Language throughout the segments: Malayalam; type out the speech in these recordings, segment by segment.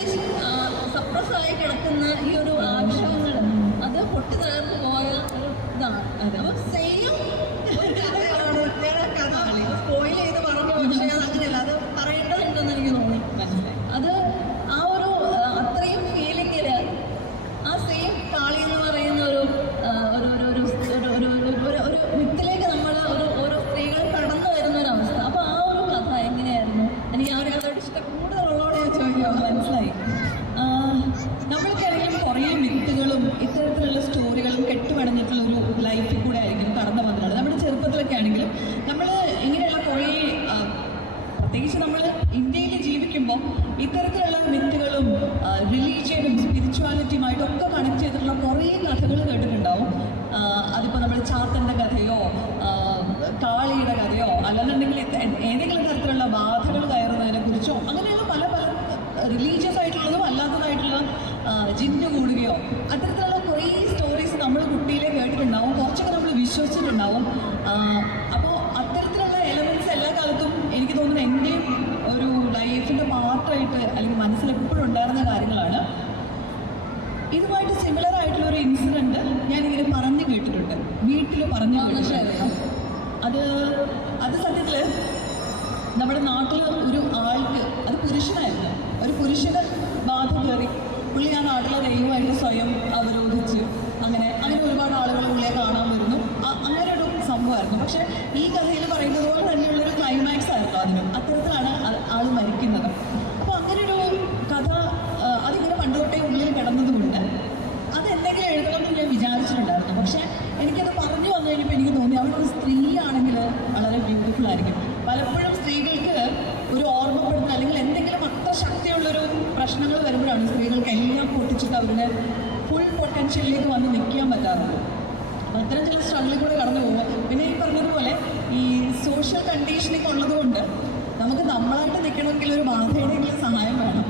സപ്രസായി കിടക്കുന്ന ഈ ഒരു ആക്ഷേപങ്ങൾ അത് പൊട്ടി തകർന്നു പോയ ഒരു ഇതാണ്. അപ്പോൾ സെയിം ഒരു കഥയാണ് സ്പോയിൽ ചെയ്ത് പറഞ്ഞു. പക്ഷേ അത് അങ്ങനെയല്ല, അത് പറയേണ്ടതുണ്ടെന്ന് എനിക്ക് തോന്നി. അത് ആ ഒരു അത്രയും ഫീലിങ്ങിൽ ആ സെയിം കാളി എന്ന് പറയുന്ന ഒരു വിത്തിലേക്ക് നമ്മൾ ഓരോ സ്ത്രീകൾ കടന്നു വരുന്ന ഒരു അവസ്ഥ. അപ്പോൾ ആ ഒരു കഥ എങ്ങനെയായിരുന്നു? എനിക്ക് ആ ഒരു കഥയോട് ഇഷ്ടം കൂടുതലുള്ളതോടെ ഞാൻ ചോദിക്കാം. മനസ്സിലായി. നമ്മൾക്കാണെങ്കിലും കുറേ മിത്തുകളും ഇത്തരത്തിലുള്ള സ്റ്റോറികളും കെട്ടുപടഞ്ഞിട്ടുള്ള ഒരു ലൈഫിൽ കൂടെ ആയിരിക്കും കടന്നു വന്നത്. നമ്മുടെ ചെറുപ്പത്തിലൊക്കെ ആണെങ്കിലും നമ്മൾ ഇങ്ങനെയുള്ള കുറേ പ്രത്യേകിച്ച് നമ്മൾ ഇന്ത്യയിൽ ജീവിക്കുമ്പോൾ ഇത്തരത്തിലുള്ള മിത്തുകളും റിലീജിയനും സ്പിരിച്വാലിറ്റിയുമായിട്ടൊക്കെ കണക്ട് ചെയ്തിട്ടുള്ള കുറേ കഥകൾ കേട്ടിട്ടുണ്ടാവും. അതിപ്പോൾ നമ്മൾ ചാത്തൻ്റെ കഥയോ കാളിയുടെ കഥയോ അല്ലെന്നുണ്ടെങ്കിൽ ഏതെങ്കിലും തരത്തിലുള്ള ബാധകൾ കയറുന്നതിനെ കുറിച്ചോ അങ്ങനെയുള്ള പല പല റിലീജിയസ് ആയിട്ടുള്ളതും അല്ലാത്തതായിട്ടുള്ള ജിന്ന് കൂടുകയോ അത്തരത്തിലുള്ള കുറേ സ്റ്റോറീസ് നമ്മൾ കുട്ടിയിലെ കേട്ടിട്ടുണ്ടാവും. കുറച്ചൊക്കെ നമ്മൾ വിശ്വസിച്ചിട്ടുണ്ടാവും. അപ്പോൾ അത്തരത്തിലുള്ള എലമെൻറ്റ്സ് എല്ലാ കാലത്തും എനിക്ക് തോന്നുന്നു എൻ്റെയും ഒരു ലൈഫിൻ്റെ പാർട്ടായിട്ട് അല്ലെങ്കിൽ മനസ്സിലെപ്പോഴും ഉണ്ടായിരുന്ന കാര്യങ്ങളാണ്. ഇതുമായിട്ട് സിമിലർ ആയിട്ടുള്ള ഒരു ഇൻസിഡൻറ്റ് ഞാനിങ്ങനെ പറഞ്ഞു കേട്ടിട്ടുണ്ട്, വീട്ടിൽ പറഞ്ഞു കേട്ടിട്ടുണ്ട്. അത് സത്യത്തിൽ നമ്മുടെ നാട്ടിൽ ഒരു ആൾക്ക്, അത് പുരുഷനായിരുന്നു, ഒരു പുരുഷന് ബാധ കയറി. പുള്ളി ആ നാട്ടിലെ ദൈവമായിട്ട് സ്വയം അവരോധിച്ച് അങ്ങനെ ഒരുപാട് ആളുകൾ പുള്ളിയെ കാണാൻ വരുന്നു. അങ്ങനെ ഒരു സംഭവമായിരുന്നു. പക്ഷേ ഈ കഥയിൽ പറയുന്നത് പോലെ തന്നെയുള്ളൊരു ക്ലൈമാക്സ് ആയിരുന്നു അതിനും. അത്തരത്തിലാണ് ആൾ മരിക്കുന്നത്. അപ്പോൾ അങ്ങനെയൊരു കഥ അതിങ്ങനെ പണ്ടുതൊട്ടേ ഉള്ളിൽ കിടന്നതുകൊണ്ട് അതെന്തെങ്കിലും എഴുതണമെന്ന് ഞാൻ വിചാരിച്ചിട്ടുണ്ടായിരുന്നു. പക്ഷേ എനിക്കത് പറഞ്ഞു വന്നു കഴിഞ്ഞപ്പോൾ എനിക്ക് തോന്നി അവിടെ ഒരു സ്ത്രീയാണെങ്കിൽ വളരെ ബ്യൂട്ടിഫുൾ ആയിരിക്കും. പലപ്പോഴും സ്ത്രീകൾക്ക് ഒരു ഓർമ്മപ്പെടുന്ന അല്ലെങ്കിൽ എന്തെങ്കിലും അത്ര ശക്തിയുള്ളൊരു പ്രശ്നങ്ങൾ വരുമ്പോഴാണ് സ്ത്രീകൾക്ക് എല്ലാം പൊട്ടിച്ചിട്ട് അവരുടെ ഫുൾ പൊട്ടൻഷ്യലിലേക്ക് വന്ന് നിൽക്കാൻ പറ്റാറുണ്ട്. അപ്പം അത്തരം ചില സ്ട്രഗിളിൽ കൂടെ കടന്നു പോകുമ്പോൾ പിന്നെ ഈ പറഞ്ഞതുപോലെ ഈ സോഷ്യൽ കണ്ടീഷനിങ് ഉള്ളതുകൊണ്ട് നമുക്ക് നമ്മളായിട്ട് നിൽക്കണമെങ്കിൽ ഒരു ബാധയുടെയെങ്കിലും സഹായം വേണം.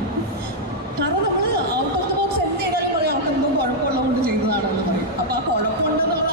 കാരണം നമ്മൾ ഔട്ട് ഓഫ് ദ ബോക്സ് എന്ത് ചെയ്താലും പറയും അവർക്ക് എന്തോ കുഴപ്പമുള്ളതുകൊണ്ട് ചെയ്തതാണെന്ന് പറയും. അപ്പോൾ ആ കുഴപ്പമുണ്ടെന്നുള്ളത്